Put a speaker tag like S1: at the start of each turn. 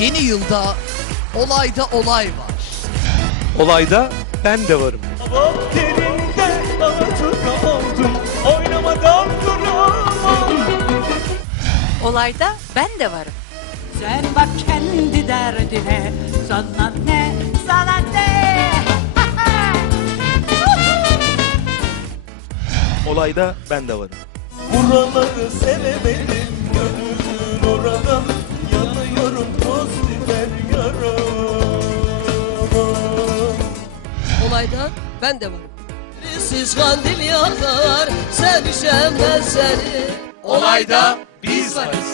S1: yeni yılda olayda olay var.
S2: Olayda ben de varım.
S3: Olayda ben de varım.
S4: Sen bak kendi derdine sana ne sana ne.
S2: Olayda ben de varım.
S5: Buraları
S3: olsaydı ben de varım.
S6: Siz kandil yakar, sevişem ben seni.
S1: Olayda biz varız.